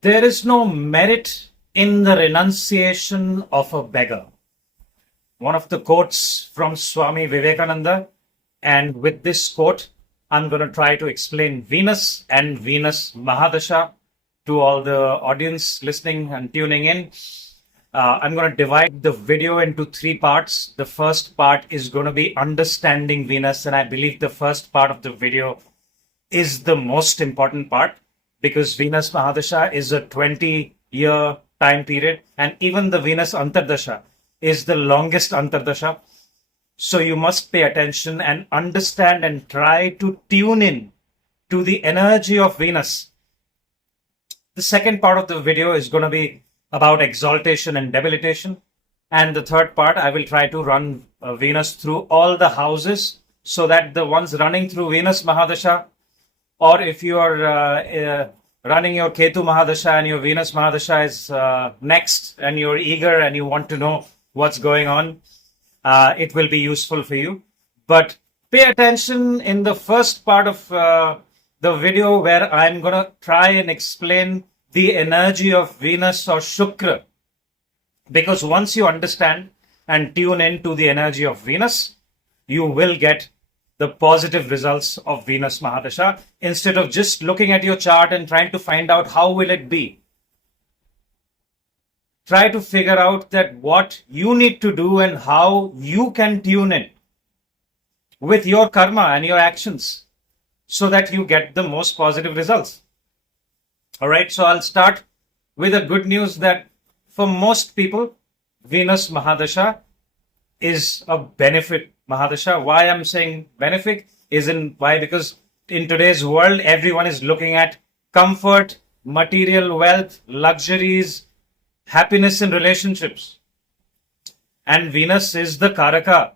There is no merit in the renunciation of a beggar. One of the quotes from Swami Vivekananda. And with this quote, I'm going to try to explain Venus and Venus Mahadasha to all the audience listening and tuning in. I'm going to divide the video into three parts. The first part is going to be understanding Venus, and I believe the first part of the video is the most important part because Venus Mahadasha is a 20-year time period, and even the Venus Antardasha is the longest Antardasha. So you must pay attention and understand and try to tune in to the energy of Venus. The second part of the video is going to be about exaltation and debilitation. And the third part, I will try to run Venus through all the houses so that the ones running through Venus Mahadasha, or if you are running your Ketu Mahadasha and your Venus Mahadasha is next and you're eager and you want to know what's going on, it will be useful for you. But pay attention in the first part of the video where I'm going to try and explain the energy of Venus or Shukra. Because once you understand and tune in to the energy of Venus, you will get the positive results of Venus Mahadasha instead of just looking at your chart and trying to find out how will it be. Try to figure out that what you need to do and how you can tune in with your karma and your actions so that you get the most positive results. All right, so I'll start with the good news that for most people, Venus Mahadasha is a benefit Mahadasha. Why I'm saying benefit why? Because in today's world, everyone is looking at comfort, material wealth, luxuries, happiness in relationships. And Venus is the Karaka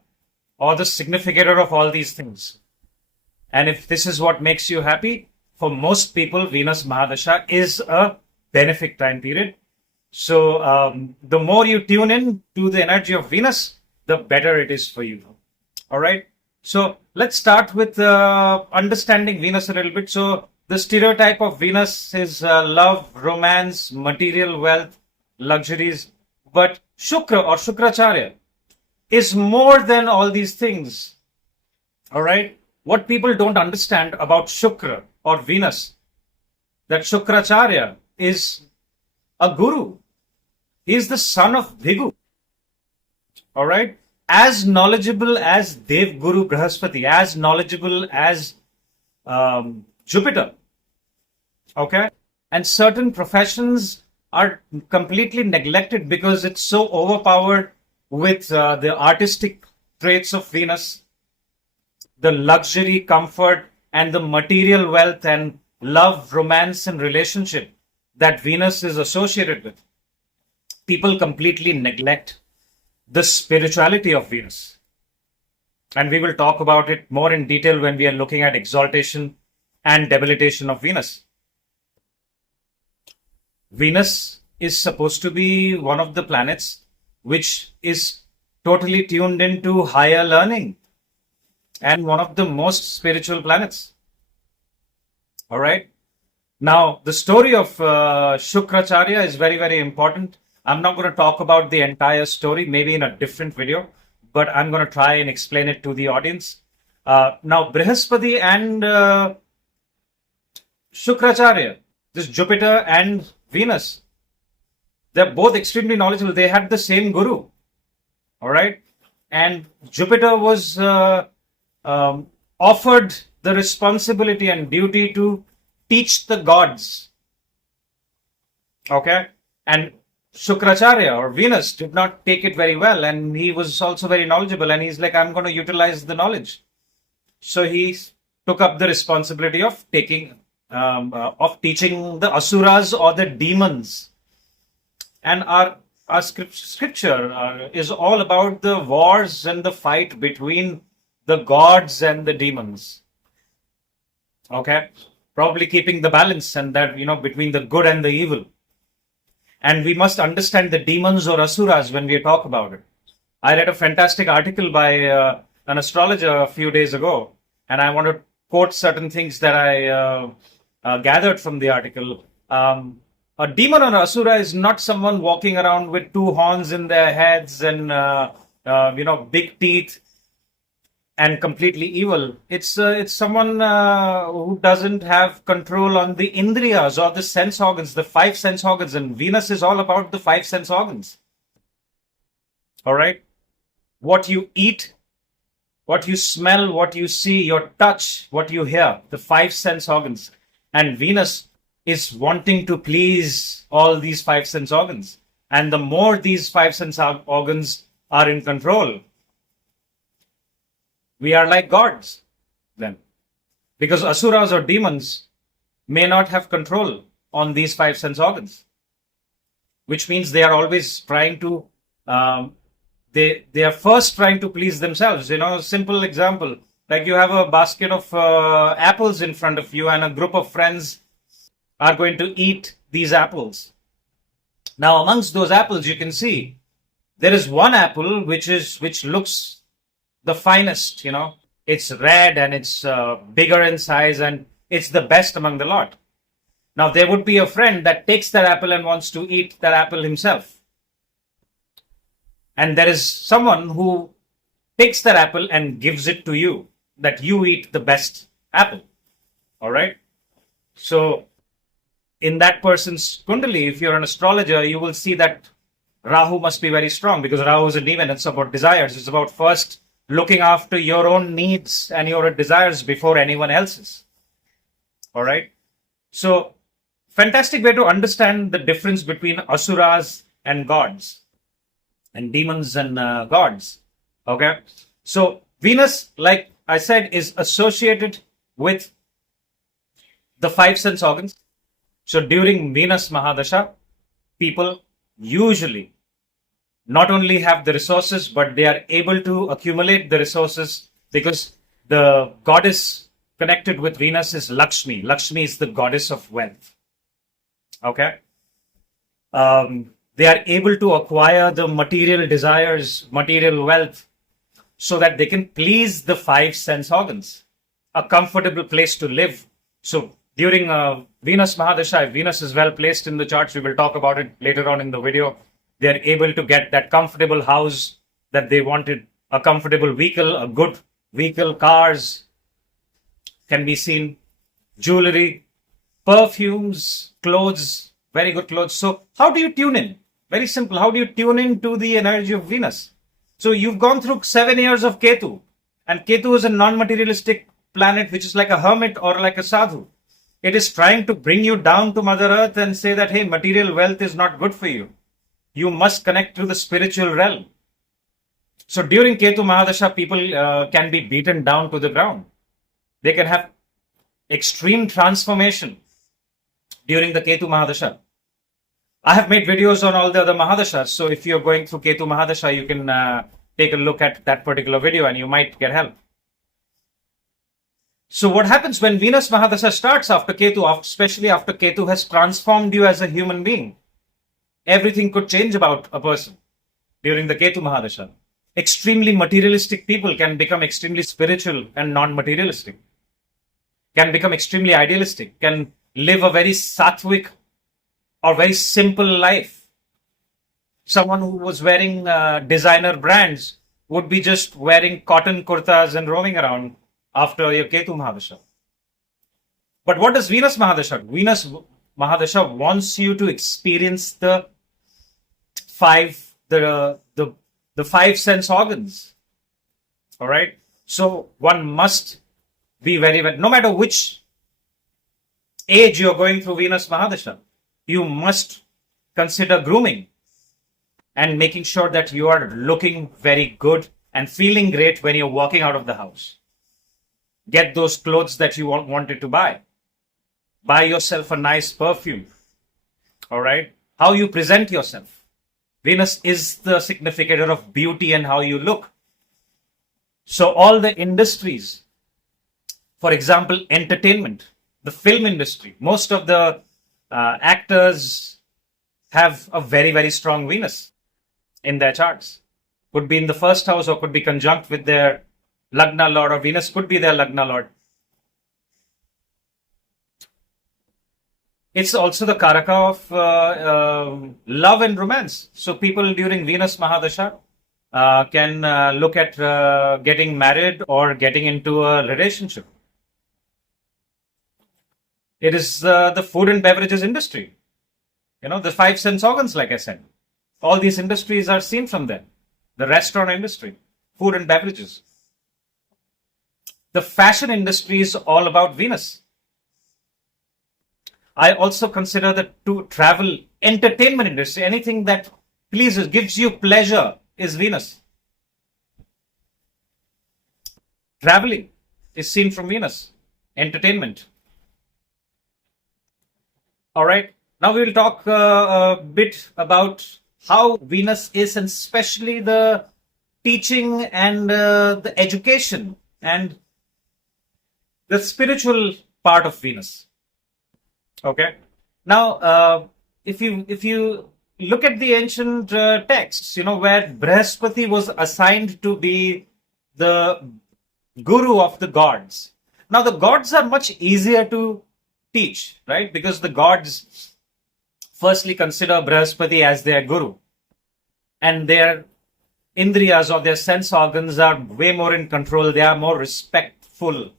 or the significator of all these things. And if this is what makes you happy, for most people, Venus Mahadasha is a benefic time period. So the more you tune in to the energy of Venus, the better it is for you. All right. So let's start with understanding Venus a little bit. So the stereotype of Venus is love, romance, material wealth, luxuries. But Shukra or Shukracharya is more than all these things. All right. What people don't understand about Shukra or Venus, that Shukracharya is a guru. He is the son of Bhigu. All right. As knowledgeable as Dev Guru Brahaspati, as knowledgeable as Jupiter. Okay. And certain professions are completely neglected because it's so overpowered with the artistic traits of Venus, the luxury, comfort, and the material wealth and love, romance, and relationship that Venus is associated with. People completely neglect the spirituality of Venus. And we will talk about it more in detail when we are looking at exaltation and debilitation of Venus. Venus is supposed to be one of the planets which is totally tuned into higher learning and one of the most spiritual planets. All right. Now, the story of Shukracharya is very, very important. I'm not going to talk about the entire story, maybe in a different video, but I'm going to try and explain it to the audience. Now, Brihaspati and Shukracharya, this Jupiter and Venus, they're both extremely knowledgeable. They had the same guru. All right. And Jupiter was offered the responsibility and duty to teach the gods. Okay. And Shukracharya or Venus did not take it very well, and he was also very knowledgeable, and he's like, I'm going to utilize the knowledge. So he took up the responsibility of teaching the asuras or the demons. And our scripture is all about the wars and the fight between the gods and the demons. Okay, probably keeping the balance and that, between the good and the evil. And we must understand the demons or asuras when we talk about it. I read a fantastic article by an astrologer a few days ago, and I want to quote certain things that I gathered from the article. A A demon or asura is not someone walking around with two horns in their heads and big teeth and completely evil. It's someone who doesn't have control on the indriyas or the sense organs, the five sense organs, and Venus is all about the five sense organs. All right, what you eat, what you smell, what you see, your touch, what you hear, the five sense organs, and Venus is wanting to please all these five sense organs. And the more these five sense organs are in control, we are like gods then. Because asuras or demons may not have control on these five sense organs, which means they are always trying to, they are first trying to please themselves. Simple example, like you have a basket of apples in front of you and a group of friends are going to eat these apples. Now, amongst those apples, you can see there is one apple which looks the finest. It's red and it's bigger in size and it's the best among the lot. Now, there would be a friend that takes that apple and wants to eat that apple himself. And there is someone who takes that apple and gives it to you, that you eat the best apple. All right. So, in that person's kundali, if you're an astrologer, you will see that Rahu must be very strong, because Rahu is a demon. It's about desires. It's about first looking after your own needs and your desires before anyone else's. All right. So, fantastic way to understand the difference between asuras and gods, and demons and gods. Okay. So, Venus, like I said, is associated with the five sense organs. So during Venus Mahadasha, people usually not only have the resources, but they are able to accumulate the resources, because the goddess connected with Venus is Lakshmi. Lakshmi is the goddess of wealth. Okay. They are able to acquire the material desires, material wealth, so that they can please the five sense organs, a comfortable place to live. So during Venus Mahadasha, if Venus is well placed in the charts, we will talk about it later on in the video. They are able to get that comfortable house that they wanted, a comfortable vehicle, a good vehicle, cars can be seen, jewelry, perfumes, clothes, very good clothes. So how do you tune in? Very simple. How do you tune in to the energy of Venus? So you've gone through 7 years of Ketu, and Ketu is a non-materialistic planet, which is like a hermit or like a sadhu. It is trying to bring you down to Mother Earth and say that, hey, material wealth is not good for you. You must connect to the spiritual realm. So during Ketu Mahadasha, people can be beaten down to the ground. They can have extreme transformation during the Ketu Mahadasha. I have made videos on all the other Mahadashas. So if you're going through Ketu Mahadasha, you can take a look at that particular video and you might get help. So what happens when Venus Mahadasha starts after Ketu, especially after Ketu has transformed you as a human being? Everything could change about a person during the Ketu Mahadasha. Extremely materialistic people can become extremely spiritual and non-materialistic, can become extremely idealistic, can live a very sattvic or very simple life. Someone who was wearing designer brands would be just wearing cotton kurtas and roaming around after your Ketu Mahadasha. But what does Venus Mahadasha do? Venus Mahadasha wants you to experience the five sense organs. All right. So one must be very, no matter which age you're going through Venus Mahadasha, you must consider grooming and making sure that you are looking very good and feeling great when you're walking out of the house. Get those clothes that you wanted to buy. Buy yourself a nice perfume. All right. How you present yourself. Venus is the significator of beauty and how you look. So all the industries, for example, entertainment, the film industry, most of the actors have a very, very strong Venus in their charts. Could be in the first house or could be conjunct with their Lagna Lord, or Venus could be their Lagna Lord. It's also the karaka of love and romance. So people during Venus Mahadasha can look at getting married or getting into a relationship. It is the food and beverages industry. The five sense organs, like I said. All these industries are seen from there. The restaurant industry, food and beverages. The fashion industry is all about Venus. I also consider the travel entertainment industry. Anything that pleases, gives you pleasure is Venus. Traveling is seen from Venus. Entertainment. All right. Now we will talk a bit about how Venus is, and especially the teaching and the education and the spiritual part of Venus. Okay. Now, if you look at the ancient texts, where Brihaspati was assigned to be the guru of the gods. Now, the gods are much easier to teach, right? Because the gods firstly consider Brihaspati as their guru, and their indriyas or their sense organs are way more in control. They are more respectful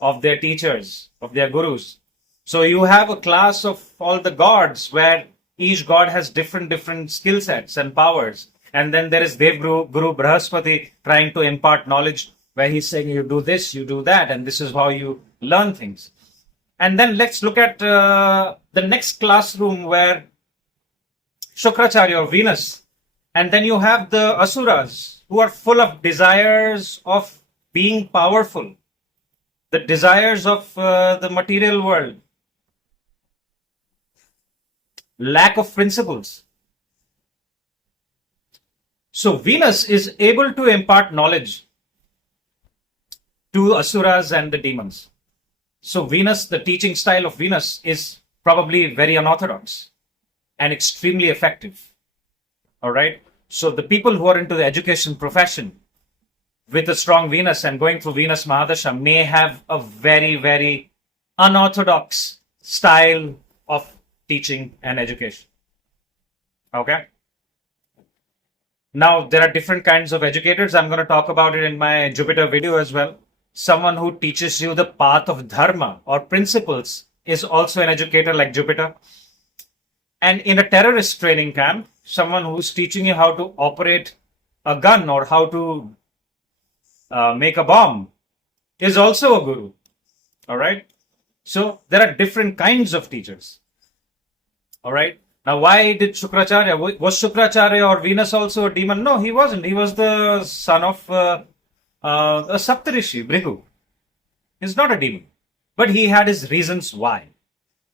of their teachers, of their gurus. So you have a class of all the gods where each god has different skill sets and powers. And then there is Guru Brihaspati trying to impart knowledge, where he's saying you do this, you do that, and this is how you learn things. And then let's look at the next classroom where Shukracharya or Venus. And then you have the Asuras, who are full of desires of being powerful, the desires of the material world, lack of principles. So Venus is able to impart knowledge to Asuras and the demons. So Venus, the teaching style of Venus is probably very unorthodox and extremely effective. All right. So the people who are into the education profession with a strong Venus and going through Venus Mahadasha may have a very, very unorthodox style of teaching and education. Okay. Now, there are different kinds of educators. I'm going to talk about it in my Jupiter video as well. Someone who teaches you the path of dharma or principles is also an educator like Jupiter. And in a terrorist training camp, someone who's teaching you how to operate a gun or how to make a bomb is also a guru. All right. So there are different kinds of teachers. All right. Now, why did Shukracharya, was Shukracharya or Venus also a demon? No, he wasn't. He was the son of a Saptarishi, Bhrigu. He's not a demon. But he had his reasons why.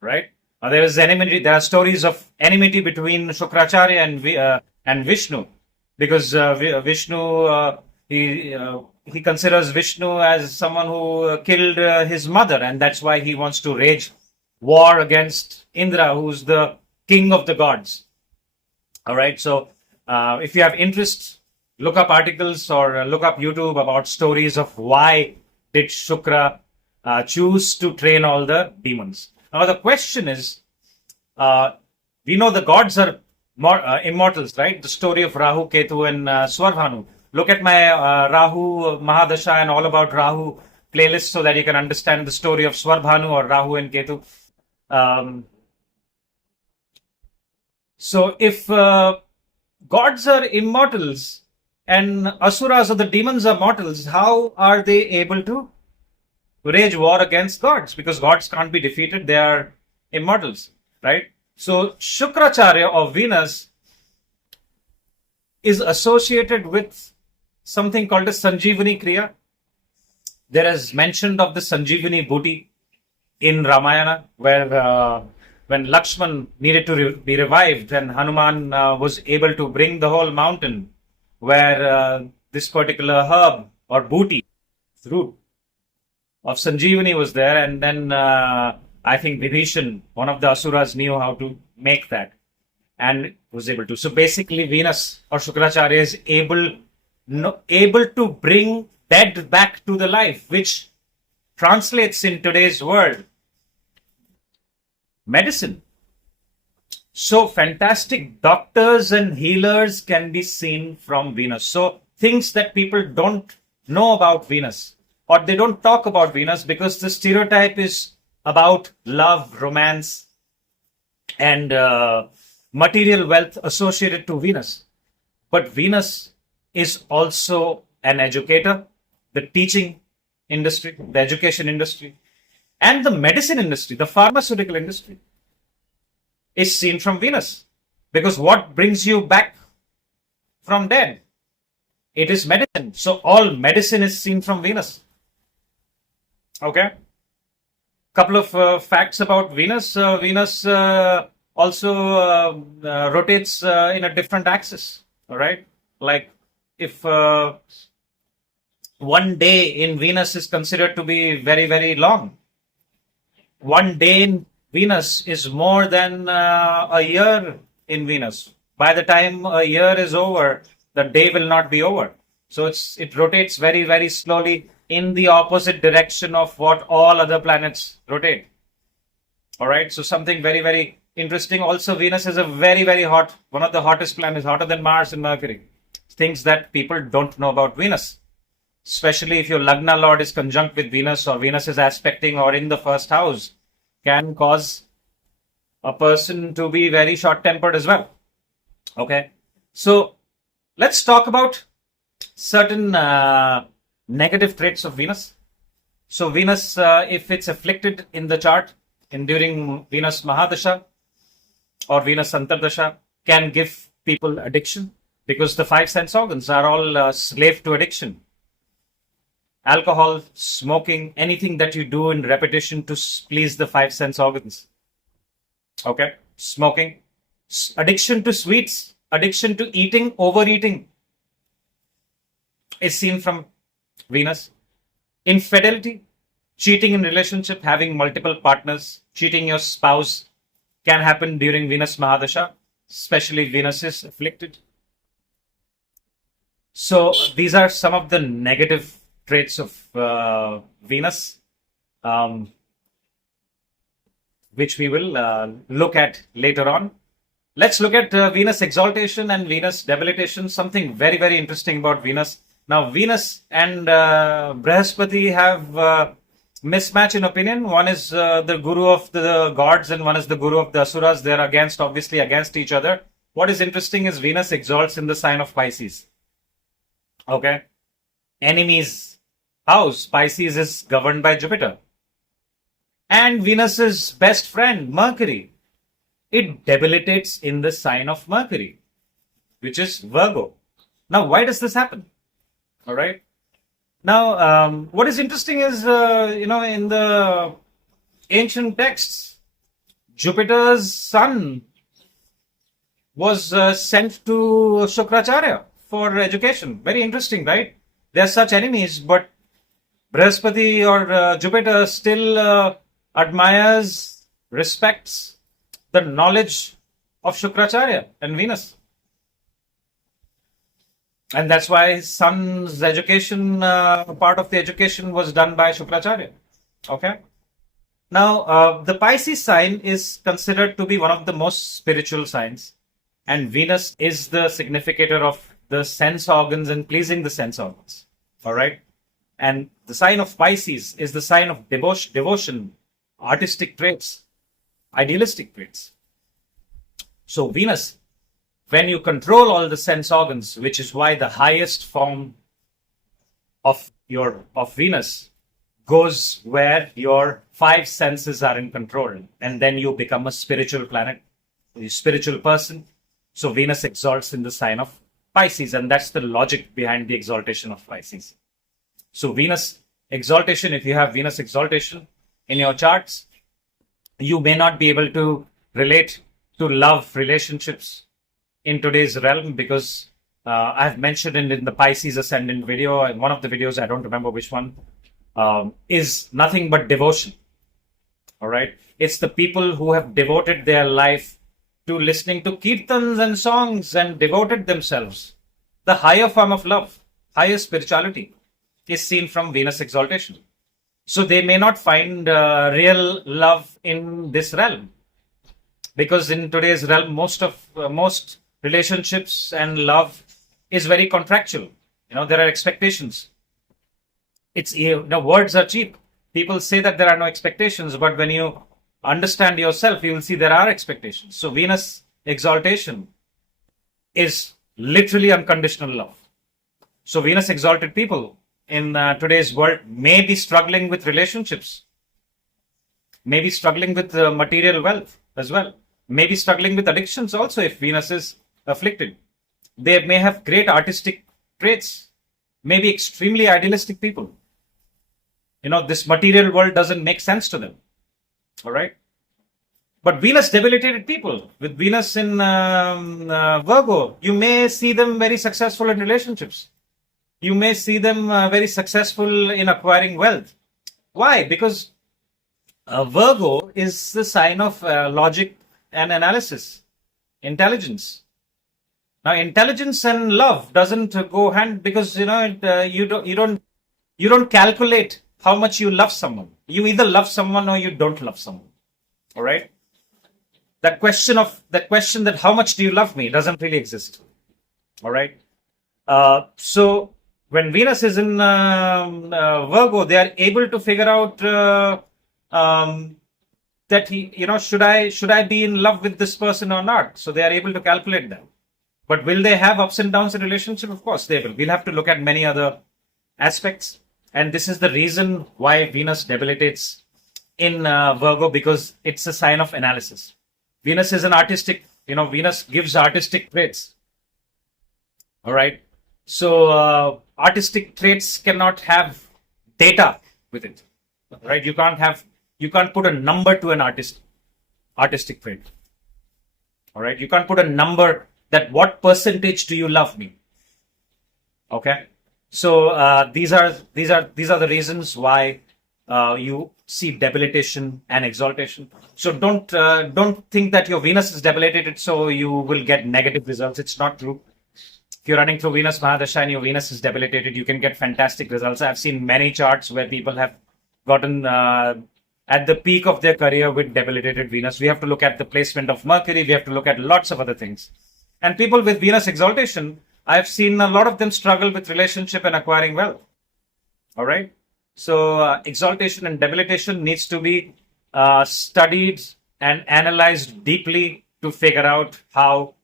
Right. There is enmity. There are stories of enmity between Shukracharya and Vishnu, because Vishnu he considers Vishnu as someone who killed his mother, and that's why he wants to wage war against Indra, who's the king of the gods. All right. So if you have interest, look up articles or look up YouTube about stories of why did Shukra choose to train all the demons. Now, the question is, we know the gods are more immortals, right? The story of Rahu, Ketu, and Swarvanu. Look at my Rahu, Mahadasha, and all about Rahu playlist so that you can understand the story of Swarvanu or Rahu and Ketu. So, if gods are immortals and Asuras or the demons are mortals, how are they able to wage war against gods? Because gods can't be defeated, they are immortals, right? So Shukracharya or Venus is associated with something called a Sanjeevani Kriya. There is mention of the Sanjeevani Booty in Ramayana, where when Lakshman needed to be revived and Hanuman was able to bring the whole mountain, where this particular herb or booty, root of Sanjeevani was there, and then I think Vibhishan, one of the Asuras, knew how to make that and was able to. So basically, Venus or Shukracharya is able to bring dead back to the life, which translates in today's world Medicine. So fantastic doctors and healers can be seen from Venus. So things that people don't know about Venus, or they don't talk about Venus because the stereotype is about love, romance, and material wealth associated to Venus. But Venus is also an educator, the teaching industry, the education industry, and the medicine industry, the pharmaceutical industry is seen from Venus. Because what brings you back from dead? It is medicine. So all medicine is seen from Venus. Okay. Couple of facts about Venus. Venus also rotates in a different axis. All right. Like if one day in Venus is considered to be very, very long, one day in Venus is more than a year in Venus. By the time a year is over, the day will not be over. So it rotates very, very slowly in the opposite direction of what all other planets rotate. All right. So something very, very interesting. Also, Venus is a very, very hot, one of the hottest planets, hotter than Mars and Mercury. Things that people don't know about Venus. Especially if your Lagna Lord is conjunct with Venus, or Venus is aspecting or in the first house, can cause a person to be very short-tempered as well. Okay. So let's talk about certain negative traits of Venus. So Venus, if it's afflicted in the chart, during Venus Mahadasha or Venus Antardasha, can give people addiction, because the five sense organs are all slave to addiction. Alcohol, smoking, anything that you do in repetition to please the five sense organs. Okay. Smoking, addiction to sweets, addiction to eating, overeating is seen from Venus. Infidelity, cheating in relationship, having multiple partners, cheating your spouse can happen during Venus Mahadasha, especially Venus is afflicted. So these are some of the negative traits of Venus, which we will look at later on. Let's look at Venus exaltation and Venus debilitation. Something very, very interesting about Venus. Now, Venus and Brihaspati have mismatch in opinion. One is the guru of the gods and one is the guru of the asuras. They are obviously against each other. What is interesting is Venus exalts in the sign of Pisces. Okay. Enemies house, Pisces, is governed by Jupiter. And Venus's best friend, Mercury, it debilitates in the sign of Mercury, which is Virgo. Now, why does this happen? All right. Now, what is interesting is, in the ancient texts, Jupiter's son was sent to Shukracharya for education. Very interesting, right? They are such enemies, but Brihaspati or Jupiter still admires, respects the knowledge of Shukracharya and Venus. And that's why his son's education, part of the education was done by Shukracharya. Okay. Now, the Pisces sign is considered to be one of the most spiritual signs. And Venus is the significator of the sense organs and pleasing the sense organs. All right. And the sign of Pisces is the sign of devotion, artistic traits, idealistic traits. So Venus, when you control all the sense organs, which is why the highest form of Venus goes where your five senses are in control, and then you become a spiritual planet, a spiritual person. So Venus exalts in the sign of Pisces, and that's the logic behind the exaltation of Pisces. So Venus exaltation, if you have Venus exaltation in your charts, you may not be able to relate to love relationships in today's realm, because I've mentioned it in the Pisces Ascendant video, and one of the videos, I don't remember which one, is nothing but devotion. All right. It's the people who have devoted their life to listening to kirtans and songs and devoted themselves. The higher form of love, higher spirituality is seen from Venus exaltation. So they may not find real love in this realm. because in today's realm, most relationships and love is very contractual. There are expectations. Words are cheap. People say that there are no expectations, but when you understand yourself, you will see there are expectations. So Venus exaltation is literally unconditional love. So Venus exalted people in today's world may be struggling with relationships, may be struggling with material wealth as well, may be struggling with addictions also if Venus is afflicted. They may have great artistic traits, may be extremely idealistic people. This material world doesn't make sense to them. All right. But Venus debilitated people. With Venus in Virgo, you may see them very successful in relationships. You may see them very successful in acquiring wealth. Why? Because Virgo is the sign of logic and analysis, intelligence. Now, intelligence and love doesn't go hand, because you don't calculate how much you love someone. You either love someone or you don't love someone. All right. That question that how much do you love me doesn't really exist. All right. So when Venus is in Virgo, they are able to figure out that should I be in love with this person or not? So they are able to calculate that. But will they have ups and downs in relationship? Of course they will. We'll have to look at many other aspects. And this is the reason why Venus debilitates in Virgo, because it's a sign of analysis. Venus is an artistic, Venus gives artistic traits. All right. So artistic traits cannot have data with it. Right. You can't put a number to an artistic trait. All right. You can't put a number that what percentage do you love me? Okay. So these are the reasons why you see debilitation and exaltation. So don't think that your Venus is debilitated so you will get negative results. It's not true. If you're running through Venus Mahadasha and your Venus is debilitated, you can get fantastic results. I've seen many charts where people have gotten at the peak of their career with debilitated Venus. We have to look at the placement of Mercury. We have to look at lots of other things. And people with Venus exaltation, I've seen a lot of them struggle with relationship and acquiring wealth. All right. So exaltation and debilitation needs to be studied and analyzed deeply to figure out how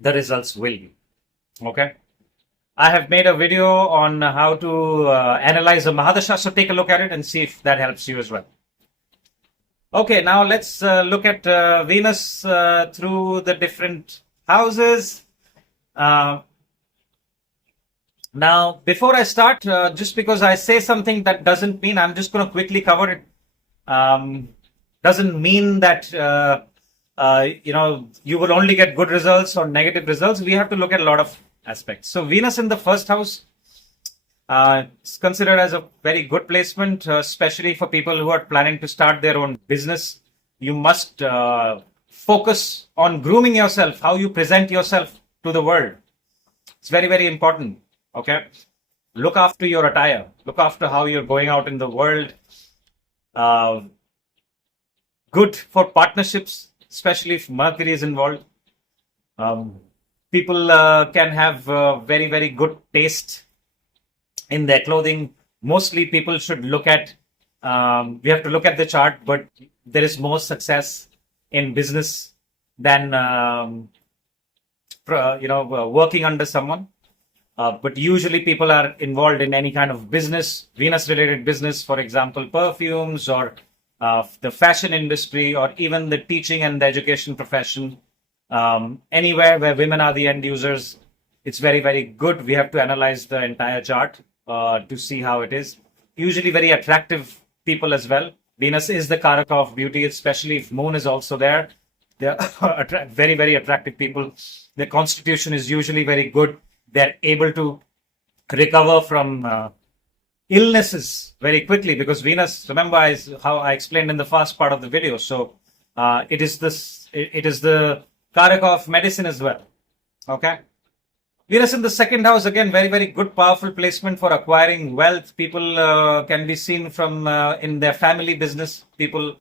the results will be. Okay. I have made a video on how to analyze a Mahadasha. So take a look at it and see if that helps you as well. Okay. Now let's look at Venus through the different houses. Now, before I start, just because I say something, that doesn't mean I'm just going to quickly cover it. Doesn't mean that you will only get good results or negative results. We have to look at a lot of aspects. So Venus in the first house is considered as a very good placement, especially for people who are planning to start their own business. You must focus on grooming yourself, how you present yourself to the world. It's very, very important. Okay. Look after your attire. Look after how you're going out in the world. Good for partnerships, especially if Mercury is involved. People can have very, very good taste in their clothing. Mostly people should look at, we have to look at the chart, but there is more success in business than, working under someone. But usually people are involved in any kind of business, Venus-related business, for example, perfumes or the fashion industry or even the teaching and the education profession. Anywhere where women are the end users, it's very, very good. We have to analyze the entire chart to see how it is. Usually very attractive people as well. Venus is the Karaka of beauty, especially if Moon is also there. They're very, very attractive people. Their constitution is usually very good. They're able to recover from illnesses very quickly because Venus, remember how I explained in the first part of the video. So it is the Karaka of medicine as well. Okay. Venus in the second house, again, very, very good, powerful placement for acquiring wealth. People can be seen from in their family business. People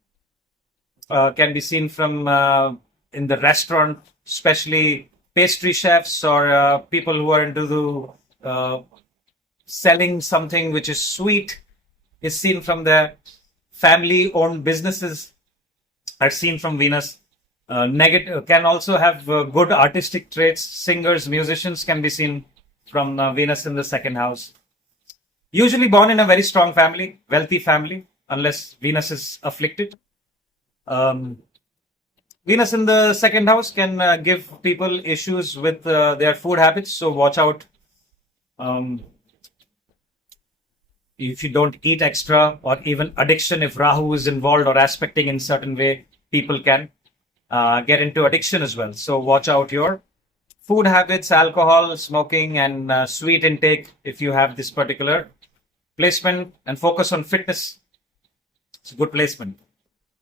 can be seen from in the restaurant, especially pastry chefs or people who are into the selling something which is sweet is seen from there. Family owned businesses are seen from Venus. Negative can also have good artistic traits. Singers, musicians can be seen from Venus in the second house. Usually born in a very strong family, wealthy family, unless Venus is afflicted. Um, Venus in the second house can give people issues with their food habits, so watch out. Um, if you don't eat extra, or even addiction, if Rahu is involved or aspecting in certain way, people can get into addiction as well. So watch out your food habits, alcohol, smoking, and sweet intake if you have this particular placement, and focus on fitness. It's a good placement.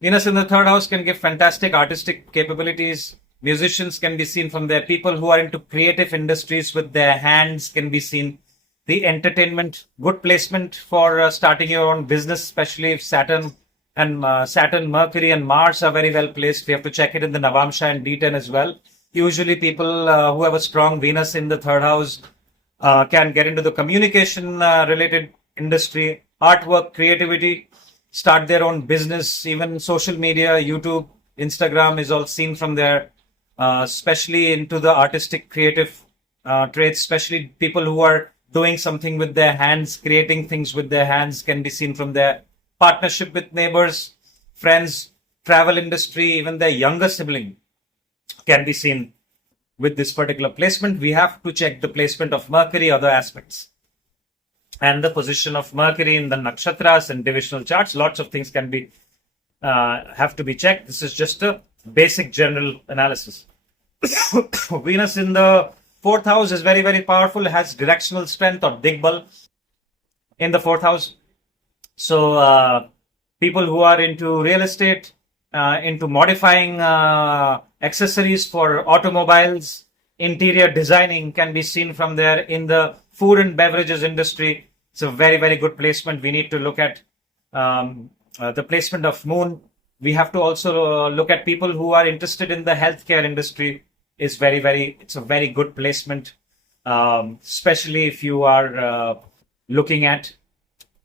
Venus in the third house can give fantastic artistic capabilities. Musicians can be seen from there. People who are into creative industries with their hands can be seen. The entertainment, good placement for starting your own business, especially if Saturn, Mercury, and Mars are very well placed. We have to check it in the Navamsha and D10 as well. Usually, people who have a strong Venus in the third house can get into the communication related industry, artwork, creativity, start their own business, even social media, YouTube, Instagram is all seen from there, especially into the artistic, creative traits, especially people who are doing something with their hands, creating things with their hands can be seen from there. Partnership with neighbors, friends, travel industry, even their younger sibling can be seen with this particular placement. We have to check the placement of Mercury, other aspects, and the position of Mercury in the nakshatras and divisional charts. Lots of things can be have to be checked. This is just a basic general analysis. Venus in the fourth house is very, very powerful. It has directional strength or digbal in the fourth house. So people who are into real estate, into modifying accessories for automobiles, interior designing can be seen from there. In the food and beverages industry, it's a very, very good placement. We need to look at the placement of moon. We have to also look at people who are interested in the healthcare industry. It's a very good placement, especially if you are looking at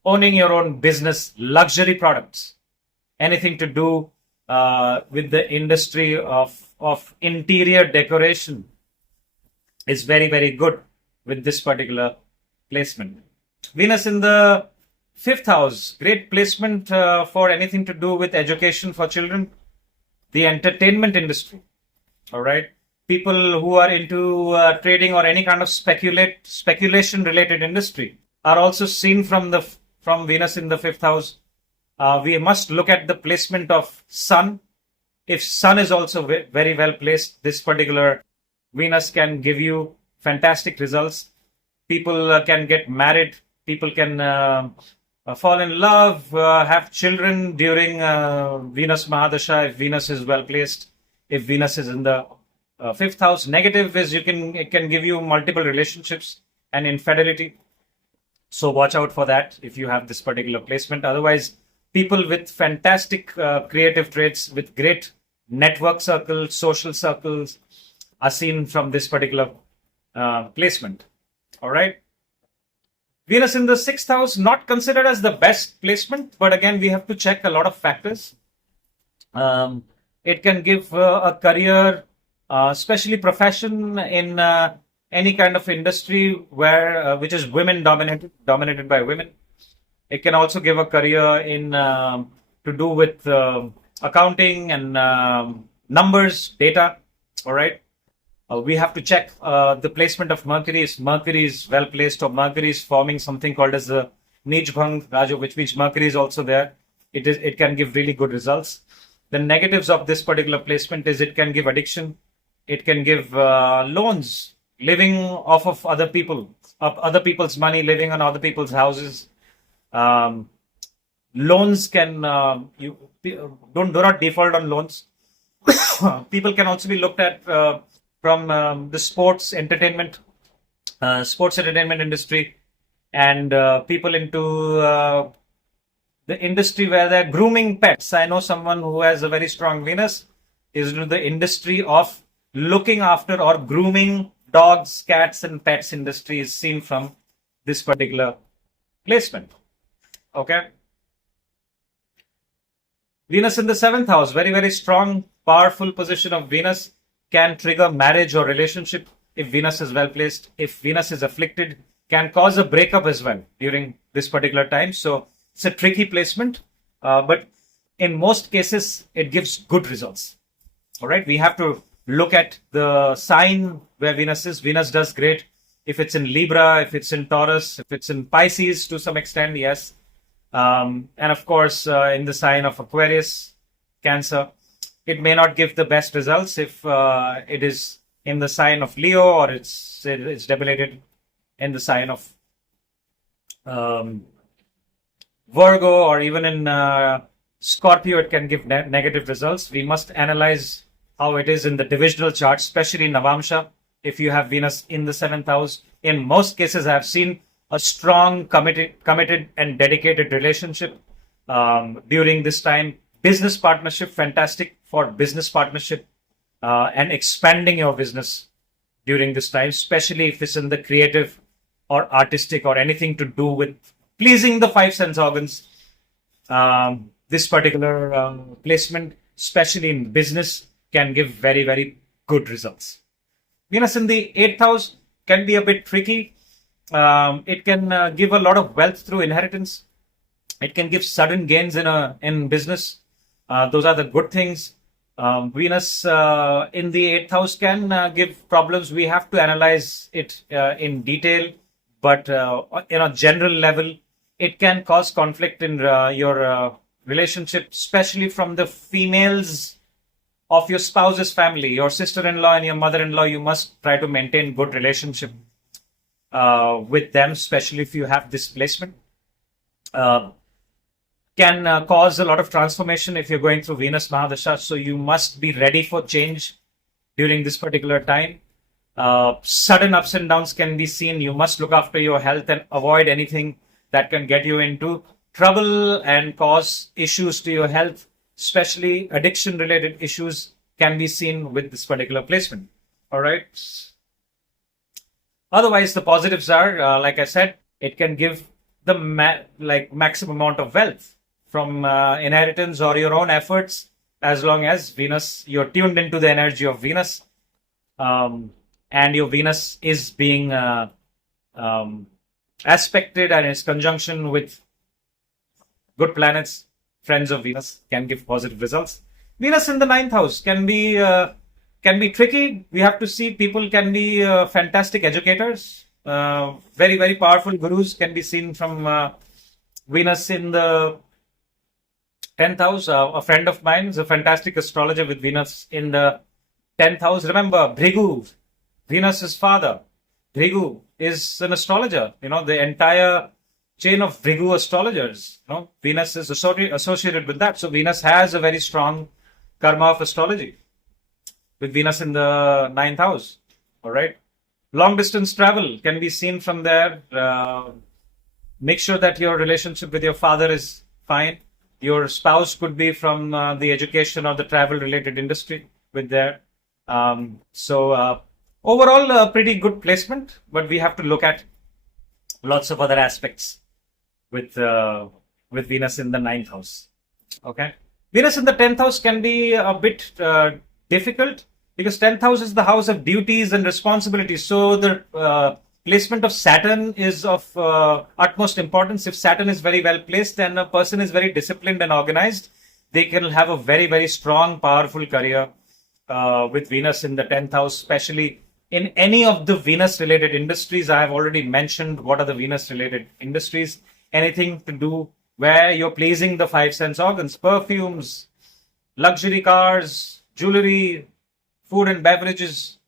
owning your own business, luxury products, anything to do with the industry of interior decoration is very, very good with this particular placement. Venus in the fifth house, great placement for anything to do with education for children, the entertainment industry. All right. People who are into trading or any kind of speculation related industry are also seen from Venus in the fifth house. We must look at the placement of Sun. If Sun is also very well placed, this particular Venus can give you fantastic results. People can get married. People can fall in love, have children during Venus Mahadasha if Venus is well placed. If Venus is in the fifth house, negative is it can give you multiple relationships and infidelity. So watch out for that if you have this particular placement. Otherwise, people with fantastic creative traits, with great network circles, social circles, are seen from this particular placement. All right. Venus in the sixth house, not considered as the best placement, but again, we have to check a lot of factors. It can give a career, especially profession in any kind of industry which is women dominated by women. It can also give a career in to do with accounting and numbers, data. All right. We have to check the placement of Mercury. If Mercury is well placed or Mercury is forming something called as the Nijbhang Raja, which means Mercury is also there. It can give really good results. The negatives of this particular placement is it can give addiction. It can give loans, living off of other people's money, living on other people's houses. Loans can you do not default on loans. People can also be looked at from the sports entertainment industry, and people into the industry where they're grooming pets. I know someone who has a very strong Venus is into the industry of looking after or grooming dogs, cats, and pets. Industry is seen from this particular placement. Okay. Venus in the seventh house, very, very strong, powerful position of Venus can trigger marriage or relationship if Venus is well placed. If Venus is afflicted, can cause a breakup as well during this particular time. So it's a tricky placement, but in most cases, it gives good results. All right, we have to look at the sign where Venus is. Venus does great if it's in Libra, if it's in Taurus, if it's in Pisces to some extent, yes. And of course, in the sign of Aquarius, Cancer, it may not give the best results if it is in the sign of Leo or it's debilitated in the sign of Virgo or even in Scorpio. It can give negative results. We must analyze how it is in the divisional chart, especially Navamsha. If you have Venus in the seventh house, in most cases, I have seen a strong, committed and dedicated relationship during this time. Business partnership, fantastic for business partnership and expanding your business during this time, especially if it's in the creative or artistic or anything to do with pleasing the five sense organs. This particular placement, especially in business, can give very, very good results. Venus in the eighth house can be a bit tricky. It can give a lot of wealth through inheritance. It can give sudden gains in business. Those are the good things. Venus in the eighth house can give problems. We have to analyze it in detail, but in a general level, it can cause conflict in your relationship, especially from the females of your spouse's family, your sister-in-law and your mother-in-law. You must try to maintain good relationship with them, especially if you have displacement. Can cause a lot of transformation if you're going through Venus Mahadasha. So you must be ready for change during this particular time. Sudden ups and downs can be seen. You must look after your health and avoid anything that can get you into trouble and cause issues to your health, especially addiction related issues can be seen with this particular placement. All right. Otherwise, the positives are, like I said, it can give the maximum amount of wealth from inheritance or your own efforts, as long as Venus, you're tuned into the energy of Venus, and your Venus is being aspected and is conjunction with good planets, friends of Venus, can give positive results. Venus in the ninth house can be tricky. We have to see people can be fantastic educators. Very, very powerful gurus can be seen from Venus in the 10th house. A friend of mine is a fantastic astrologer with Venus in the 10th house. Remember, Bhrigu, Venus's father. Bhrigu is an astrologer. The entire chain of Bhrigu astrologers. Venus is associated with that. So Venus has a very strong karma of astrology with Venus in the 9th house. All right. Long distance travel can be seen from there. Make sure that your relationship with your father is fine. Your spouse could be from the education or the travel related industry with there. Overall, a pretty good placement, but we have to look at lots of other aspects with Venus in the 9th house. Okay. Venus in the 10th house can be a bit difficult, because 10th house is the house of duties and responsibilities. So the placement of Saturn is of utmost importance. If Saturn is very well placed and a person is very disciplined and organized, they can have a very, very strong, powerful career with Venus in the 10th house, especially in any of the Venus related industries. I have already mentioned what are the Venus related industries. Anything to do where you're pleasing the five sense organs, perfumes, luxury cars, jewelry, food and beverages,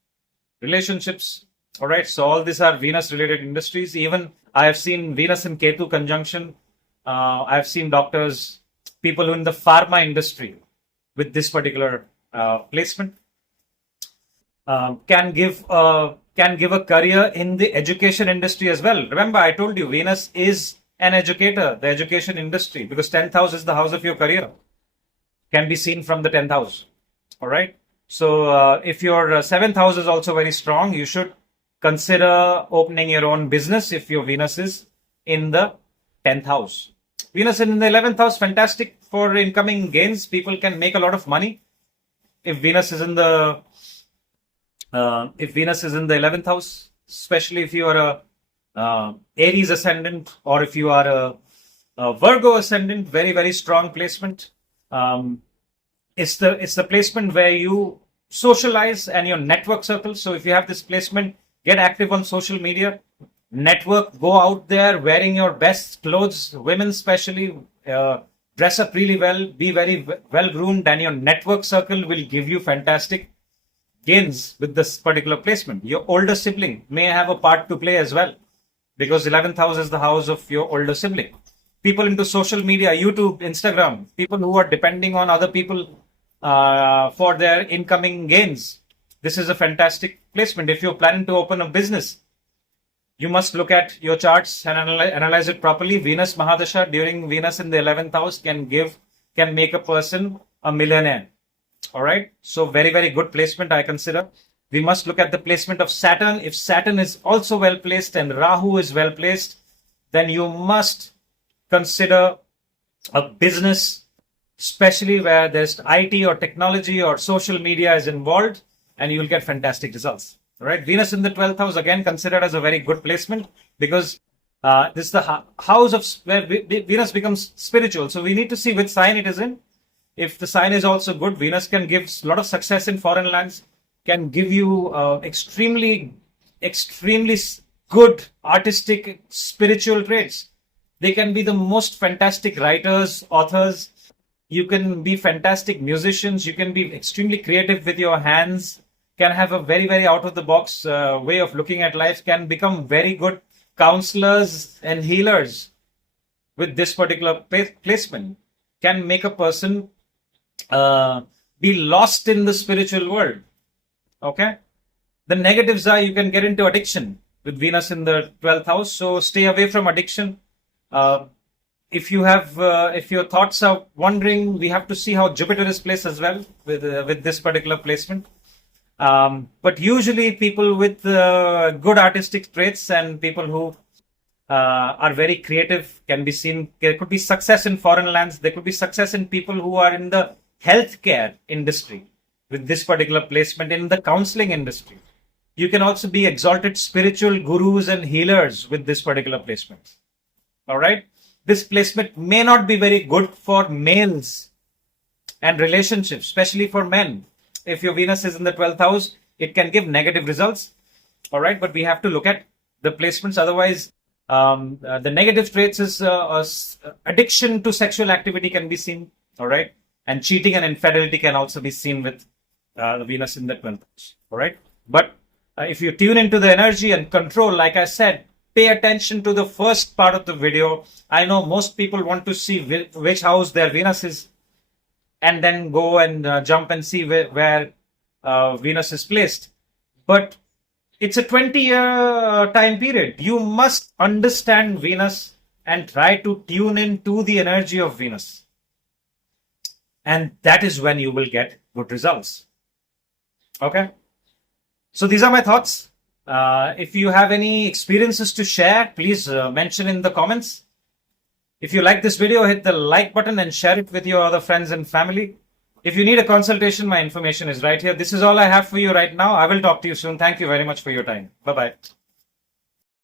relationships. All right. So all these are Venus related industries. Even I have seen Venus and Ketu conjunction. I have seen doctors, people in the pharma industry with this particular placement. Can give a career in the education industry as well. Remember, I told you Venus is an educator, the education industry, because 10th house is the house of your career, can be seen from the 10th house. All right. So if your 7th house is also very strong, you should consider opening your own business if your Venus is in the 10th house. Venus in the 11th house, fantastic for incoming gains. People can make a lot of money if Venus is in the 11th house, especially if you are a Aries ascendant or if you are a Virgo ascendant. Very, very strong placement. It's the placement where you socialize and your network circle. So if you have this placement, get active on social media, network, go out there wearing your best clothes, women especially, dress up really well, be very well groomed, and your network circle will give you fantastic gains with this particular placement. Your older sibling may have a part to play as well, because 11th house is the house of your older sibling. People into social media, YouTube, Instagram, people who are depending on other people for their incoming gains. This is a fantastic placement. If you're planning to open a business, you must look at your charts and analyze it properly. Venus Mahadasha during Venus in the 11th house can make a person a millionaire. All right. So very, very good placement, I consider. We must look at the placement of Saturn. If Saturn is also well placed and Rahu is well placed, then you must consider a business, especially where there's IT or technology or social media is involved, and you will get fantastic results. All right. Venus in the 12th house, again considered as a very good placement, because this is the house of where Venus becomes spiritual. So we need to see which sign it is in. If the sign is also good, Venus can give a lot of success in foreign lands, can give you extremely good artistic, spiritual traits. They can be the most fantastic writers, authors. You can be fantastic musicians. You can be extremely creative with your hands, can have a very, very out of the box way of looking at life, can become very good counselors and healers with this particular placement, can make a person be lost in the spiritual world. Okay. The negatives are you can get into addiction with Venus in the 12th house. So stay away from addiction. If your thoughts are wandering, we have to see how Jupiter is placed as well with this particular placement. But usually people with good artistic traits and people who are very creative can be seen. There could be success in foreign lands. There could be success in people who are in the healthcare industry with this particular placement, in the counseling industry. You can also be exalted spiritual gurus and healers with this particular placement. All right. This placement may not be very good for males and relationships, especially for men. If your Venus is in the 12th house, it can give negative results. All right. But we have to look at the placements. Otherwise, the negative traits is addiction to sexual activity can be seen. All right. And cheating and infidelity can also be seen with the Venus in the 12th house. All right. But if you tune into the energy and control, like I said, pay attention to the first part of the video. I know most people want to see which house their Venus is and then go and jump and see where Venus is placed. But it's a 20-year time period. You must understand Venus and try to tune in to the energy of Venus. And that is when you will get good results. Okay. So these are my thoughts. If you have any experiences to share, please mention in the comments. If you like this video, hit the like button and share it with your other friends and family. If you need a consultation, my information is right here. This is all I have for you right now. I will talk to you soon. Thank you very much for your time. Bye-bye.